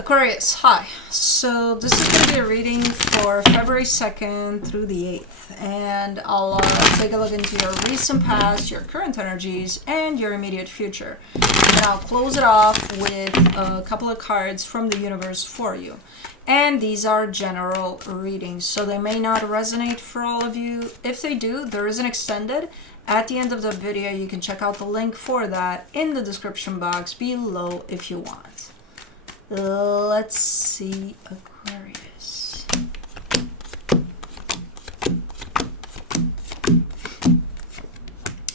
Aquarius, hi. So this is going to be a reading for February 2nd through the 8th. And I'll take a look into your recent past, your current energies, and your immediate future. And I'll close it off with a couple of cards from the universe for you. And these are general readings, so they may not resonate for all of you. If they do, there is an extended. At the end of the video, you can check out the link for that in the description box below if you want. Let's see Aquarius.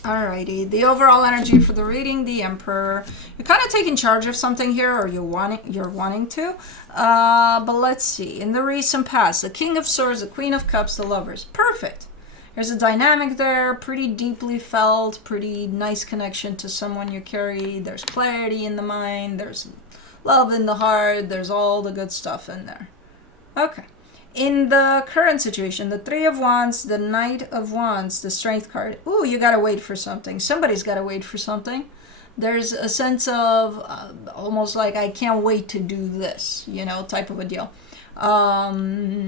Alrighty, the overall energy for the reading, the Emperor. You're kind of taking charge of something here, or you're wanting to. But let's see. In the recent past, the King of Swords, the Queen of Cups, the Lovers. Perfect. There's a dynamic there, pretty deeply felt, pretty nice connection to someone you carry. There's clarity in the mind. There's love in the heart. There's all the good stuff in there. Okay. In the current situation, the Three of Wands, the Knight of Wands, the Strength card. Ooh, you gotta wait for something. Somebody's gotta wait for something. There's a sense of almost like, I can't wait to do this, you know, type of a deal. Man,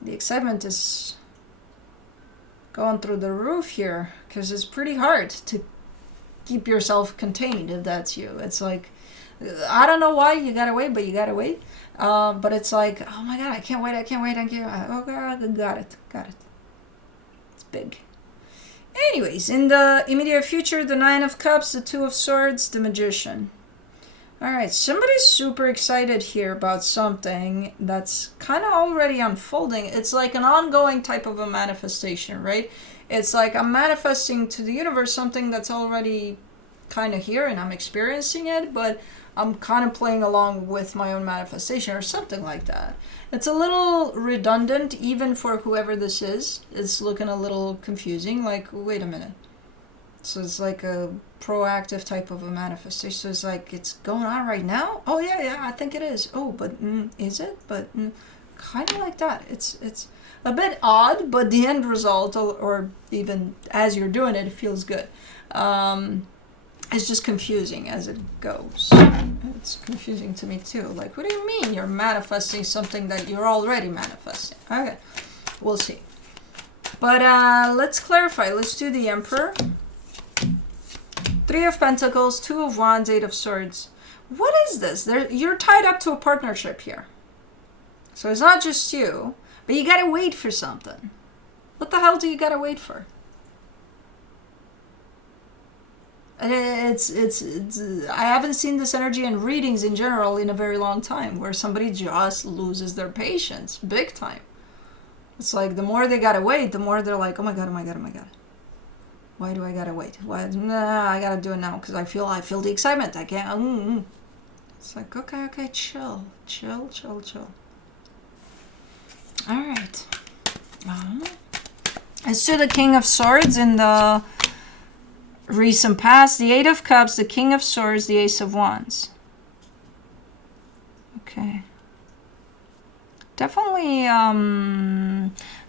the excitement is going through the roof here, because it's pretty hard to keep yourself contained if that's you. It's like, I don't know why you gotta wait, but you gotta wait. But it's like, oh my god, I can't wait. Oh god, got it. It's big. Anyways, in the immediate future, the Nine of Cups, the Two of Swords, the Magician. Alright, somebody's super excited here about something that's kind of already unfolding. It's like an ongoing type of a manifestation, right? It's like I'm manifesting to the universe something that's already kind of here and I'm experiencing it, but I'm kind of playing along with my own manifestation or something like that. It's a little redundant, even for whoever this is. It's looking a little confusing, like, wait a minute. So it's like a proactive type of a manifestation. So it's like, it's going on right now? Oh, yeah, I think it is. Oh, but is it? But kind of like that. It's a bit odd, but the end result, or even as you're doing it, it feels good. It's just confusing as it goes. It's confusing to me too. Like, what do you mean you're manifesting something that you're already manifesting? Okay, we'll see. But let's clarify. Let's do the Emperor. Three of Pentacles, Two of Wands, Eight of Swords. What is this? You're tied up to a partnership here. So it's not just you, but you gotta wait for something. What the hell do you gotta wait for? It's I haven't seen this energy in readings in general in a very long time, where somebody just loses their patience big time. It's like the more they gotta wait, the more they're like, oh my god. Why do I gotta wait? Why? Nah, I gotta do it now because I feel the excitement. I can't. It's like, okay, chill. All right. Let's do the King of Swords in the recent past, the Eight of Cups, the King of Swords, the Ace of Wands. Okay. Definitely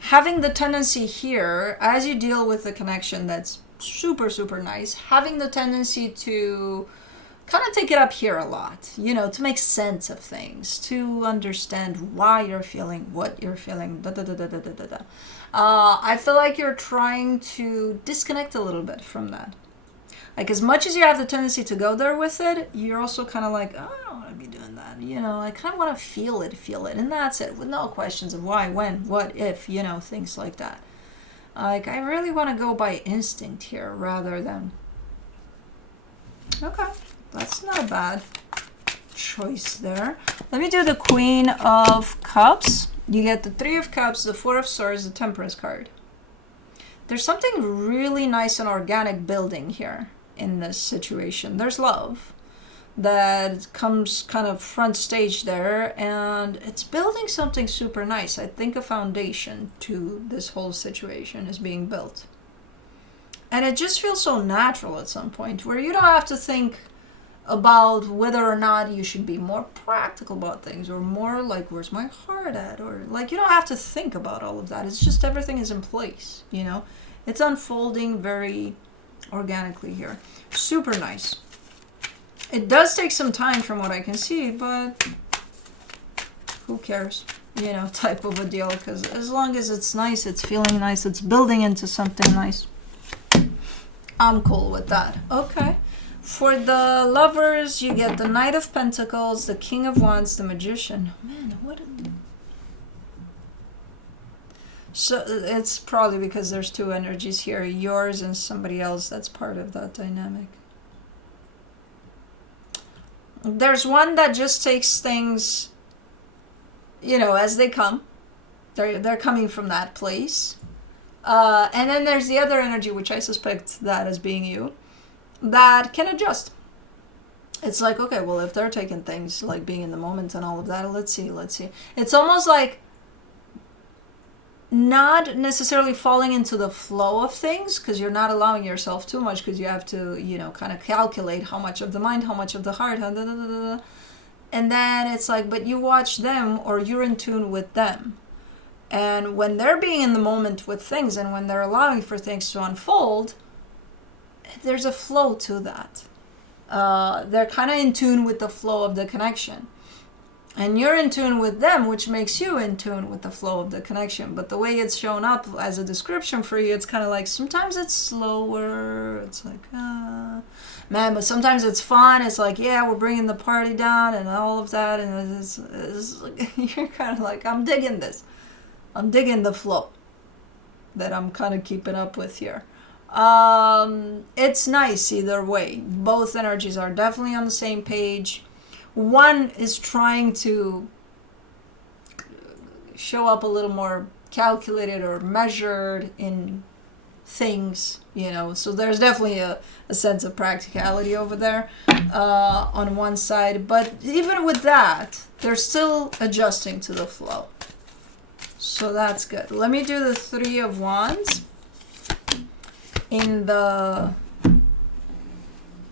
having the tendency here, as you deal with the connection that's super nice, having the tendency to kind of take it up here a lot, you know, to make sense of things, to understand why you're feeling what you're feeling, I feel like you're trying to disconnect a little bit from that. Like, as much as you have the tendency to go there with it, you're also kind of like, oh, I don't want to be doing that. You know, I kind of want to feel it. And that's it, with no questions of why, when, what, if, you know, things like that. Like, I really want to go by instinct here rather than... Okay, that's not a bad choice there. Let me do the Queen of Cups. You get the Three of Cups, the Four of Swords, the Temperance card. There's something really nice and organic building here in this situation. There's love that comes kind of front stage there, and it's building something super nice. I think a foundation to this whole situation is being built. And it just feels so natural at some point, where you don't have to think about whether or not you should be more practical about things, or more like, where's my heart at? Or like, you don't have to think about all of that. It's just everything is in place, you know? It's unfolding very organically here. Super nice. It does take some time from what I can see, but who cares? You know, type of a deal. Because as long as it's nice, it's feeling nice, it's building into something nice, I'm cool with that. Okay. For the lovers, you get the Knight of Pentacles, the King of Wands, the Magician. Man, what a... So it's probably because there's two energies here, yours and somebody else that's part of that dynamic. There's one that just takes things, you know, as they come. They're coming from that place. And then there's the other energy, which I suspect that as being you, that can adjust. It's like, okay, well, if they're taking things like being in the moment and all of that, let's see. It's almost like not necessarily falling into the flow of things, because you're not allowing yourself too much, because you have to, you know, kind of calculate how much of the mind, how much of the heart, and then it's like, but you watch them, or you're in tune with them. And when they're being in the moment with things, and when they're allowing for things to unfold, there's a flow to that. They're kind of in tune with the flow of the connection. And you're in tune with them, which makes you in tune with the flow of the connection. But the way it's shown up as a description for you, it's kind of like, sometimes it's slower. It's like, man, but sometimes it's fun. It's like, yeah, we're bringing the party down and all of that. And it's like, you're kind of like, I'm digging this. I'm digging the flow that I'm kind of keeping up with here. It's nice either way. Both energies are definitely on the same page. One is trying to show up a little more calculated or measured in things, you know. So there's definitely a sense of practicality over there on one side. But even with that, they're still adjusting to the flow. So that's good. Let me do the Three of Wands. In the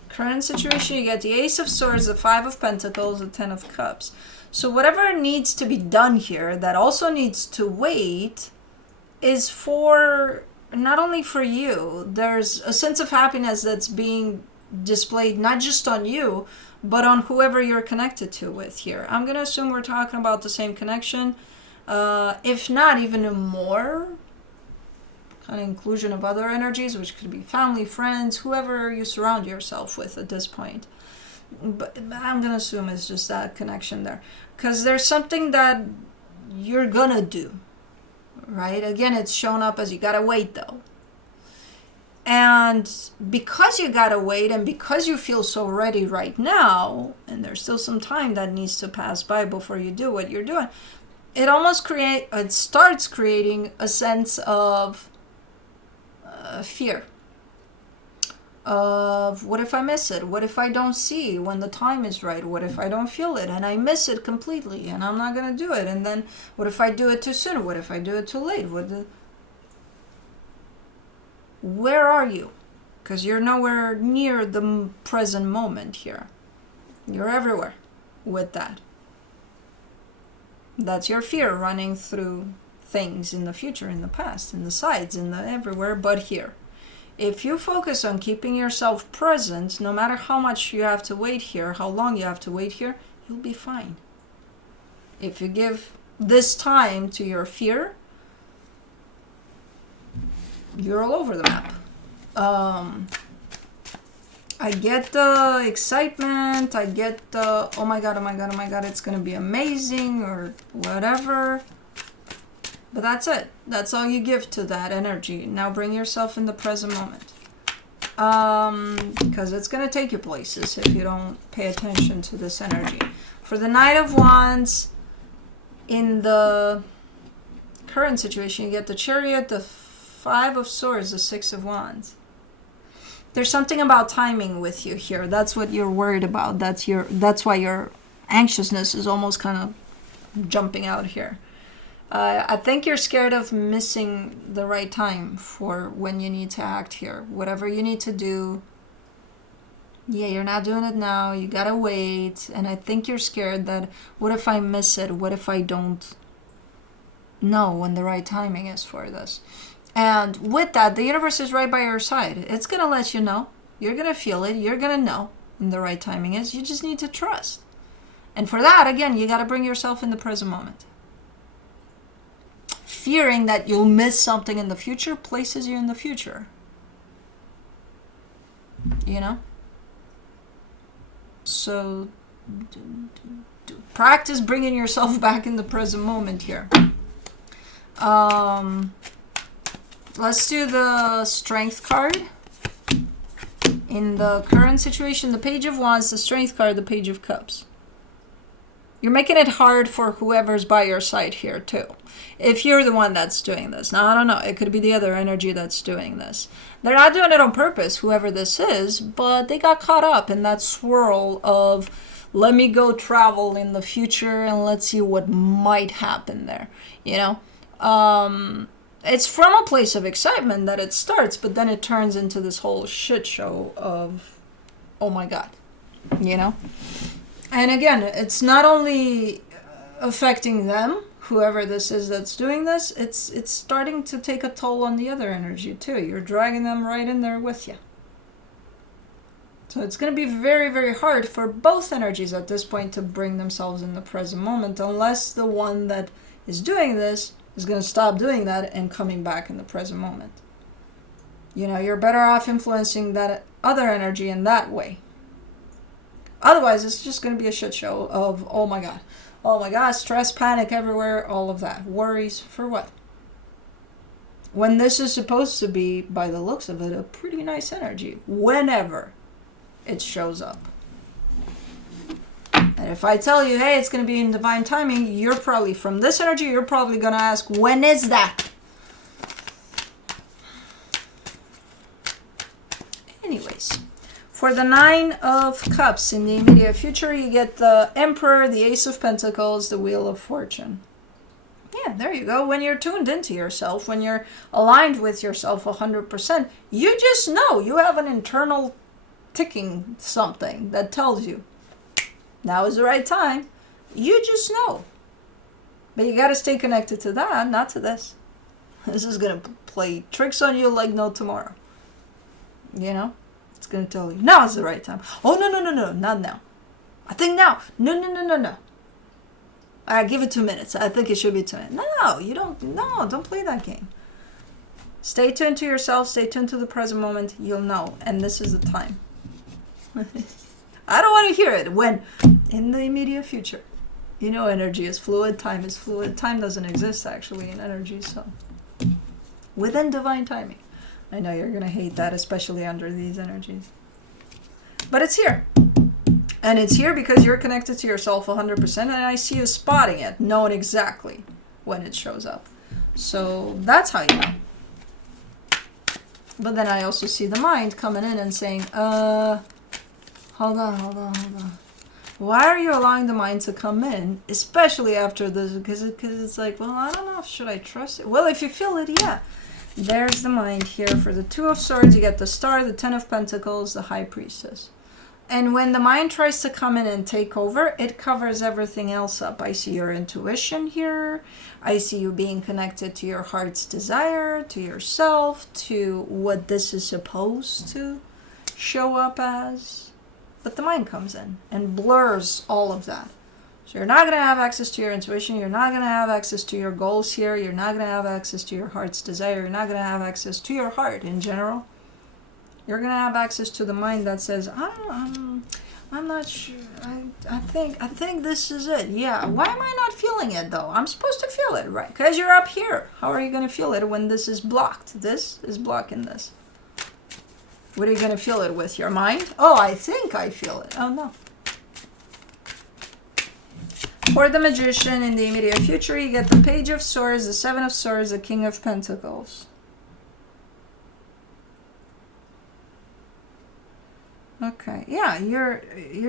current situation, you get the Ace of Swords, the Five of Pentacles, the Ten of Cups. So whatever needs to be done here that also needs to wait is for, not only for you, there's a sense of happiness that's being displayed not just on you, but on whoever you're connected to with here. I'm going to assume we're talking about the same connection, if not even more kind of inclusion of other energies, which could be family, friends, whoever you surround yourself with at this point. But I'm going to assume it's just that connection there. Because there's something that you're going to do, right? Again, it's shown up as you got to wait, though. And because you got to wait, and because you feel so ready right now, and there's still some time that needs to pass by before you do what you're doing, it starts creating a sense of fear of, what if I miss it? What if I don't see when the time is right? What if I don't feel it and I miss it completely and I'm not going to do it? And then what if I do it too soon? What if I do it too late? Where are you? Because you're nowhere near the present moment here. You're everywhere with that. That's your fear running through things in the future, in the past, in the sides, in the everywhere but here. If you focus on keeping yourself present, no matter how much you have to wait here, how long you have to wait here, you'll be fine. If you give this time to your fear, you're all over the map. I get the excitement, I get the, oh my god, it's gonna be amazing, or whatever. But that's it. That's all you give to that energy. Now bring yourself in the present moment. Because it's going to take you places if you don't pay attention to this energy. For the Knight of Wands, in the current situation, you get the Chariot, the Five of Swords, the Six of Wands. There's something about timing with you here. That's what you're worried about. That's why your anxiousness is almost kind of jumping out here. I think you're scared of missing the right time for when you need to act here. Whatever you need to do, yeah, you're not doing it now. You gotta wait. And I think you're scared that, what if I miss it? What if I don't know when the right timing is for this? And with that, the universe is right by your side. It's gonna let you know. You're gonna feel it. You're gonna know when the right timing is. You just need to trust. And for that, again, you got to bring yourself in the present moment. Fearing that you'll miss something in the future places you in the future. You know? So practice bringing yourself back in the present moment here. Let's do the Strength card. In the current situation, the Page of Wands, the Strength card, the Page of Cups. You're making it hard for whoever's by your side here too. If you're the one that's doing this. Now, I don't know. It could be the other energy that's doing this. They're not doing it on purpose, whoever this is, but they got caught up in that swirl of, let me go travel in the future and let's see what might happen there. You know? It's from a place of excitement that it starts, but then it turns into this whole shit show of, oh my God. You know? And again, it's not only affecting them, whoever this is that's doing this, it's starting to take a toll on the other energy too. You're dragging them right in there with you. So it's going to be very, very hard for both energies at this point to bring themselves in the present moment, unless the one that is doing this is going to stop doing that and coming back in the present moment. You know, you're better off influencing that other energy in that way. Otherwise, it's just going to be a shit show of, oh my God, stress, panic everywhere, all of that. Worries for what? When this is supposed to be, by the looks of it, a pretty nice energy, whenever it shows up. And if I tell you, hey, it's going to be in divine timing, you're probably, from this energy, you're probably going to ask, when is that? Anyways. For the Nine of Cups in the immediate future, you get the Emperor, the Ace of Pentacles, the Wheel of Fortune. Yeah, there you go. When you're tuned into yourself, when you're aligned with yourself 100%, you just know. You have an internal ticking something that tells you, now is the right time. You just know. But you got to stay connected to that, not to this. This is going to play tricks on you like no tomorrow. You know? It's going to tell you, now is the right time. Oh, no, not now. I think now. No. I give it 2 minutes. I think it should be 2 minutes. No, you don't. No, don't play that game. Stay tuned to yourself. Stay tuned to the present moment. You'll know. And this is the time. I don't want to hear it when in the immediate future. You know, energy is fluid. Time is fluid. Time doesn't exist actually in energy. So within divine timing. I know you're going to hate that, especially under these energies. But it's here. And it's here because you're connected to yourself 100%, and I see you spotting it, knowing exactly when it shows up. So that's how you know. But then I also see the mind coming in and saying, hold on. Why are you allowing the mind to come in, especially after this? Because it's like, well, I don't know, should I trust it? Well, if you feel it, yeah. There's the mind here. For the Two of Swords, you get the Star, the Ten of Pentacles, the High Priestess. And when the mind tries to come in and take over, it covers everything else up. I see your intuition here. I see you being connected to your heart's desire, to yourself, to what this is supposed to show up as. But the mind comes in and blurs all of that. So you're not going to have access to your intuition. You're not going to have access to your goals here. You're not going to have access to your heart's desire. You're not going to have access to your heart in general. You're going to have access to the mind that says, I'm not sure. I think this is it. Yeah. Why am I not feeling it though? I'm supposed to feel it, right? Because you're up here. How are you going to feel it when this is blocked? This is blocking this. What are you going to feel it with? Your mind? Oh, I think I feel it. Oh, no. For the Magician in the immediate future, you get the Page of Swords, the Seven of Swords, the King of Pentacles. Okay, yeah, you're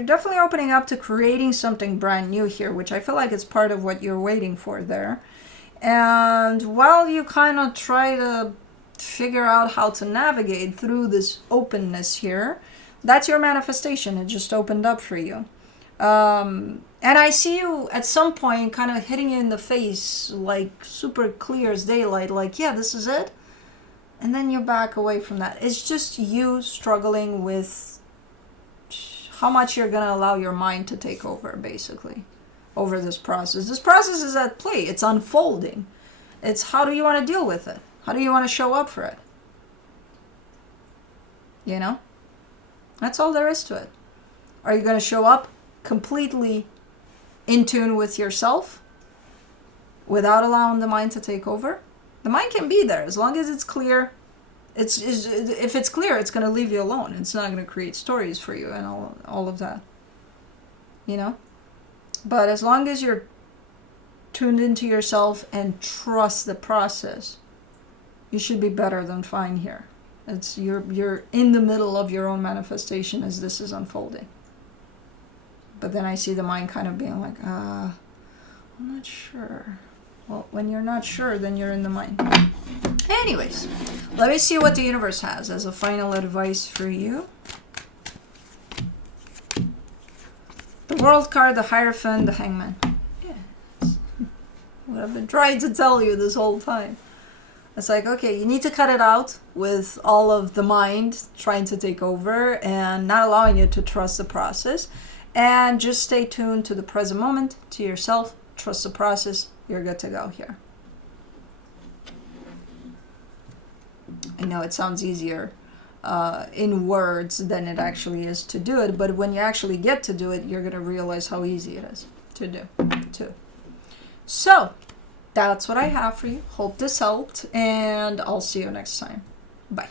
definitely opening up to creating something brand new here, which I feel like it's part of what you're waiting for there. And while you kind of try to figure out how to navigate through this openness here, that's your manifestation. It just opened up for you. And I see you at some point kind of hitting you in the face, like super clear as daylight, like, yeah, this is it. And then you back away from that. It's just you struggling with how much you're going to allow your mind to take over, basically, over this process. This process is at play. It's unfolding. It's how do you want to deal with it? How do you want to show up for it? You know? That's all there is to it. Are you going to show up completely in tune with yourself without allowing the mind to take over? The mind can be there as long as it's clear. If it's clear, it's going to leave you alone. It's not going to create stories for you and all of that. You know? But as long as you're tuned into yourself and trust the process, you should be better than fine here. It's you're in the middle of your own manifestation as this is unfolding. But then I see the mind kind of being like, I'm not sure. Well, when you're not sure, then you're in the mind. Anyways, let me see what the universe has as a final advice for you. The World card, the Hierophant, the Hangman. Yes. What I've been trying to tell you this whole time. It's like, okay, you need to cut it out with all of the mind trying to take over and not allowing you to trust the process. And just stay tuned to the present moment, to yourself. Trust the process. You're good to go here. I know it sounds easier in words than it actually is to do it, but when you actually get to do it, you're going to realize how easy it is to do too. So that's what I have for you. Hope this helped, and I'll see you next time. Bye.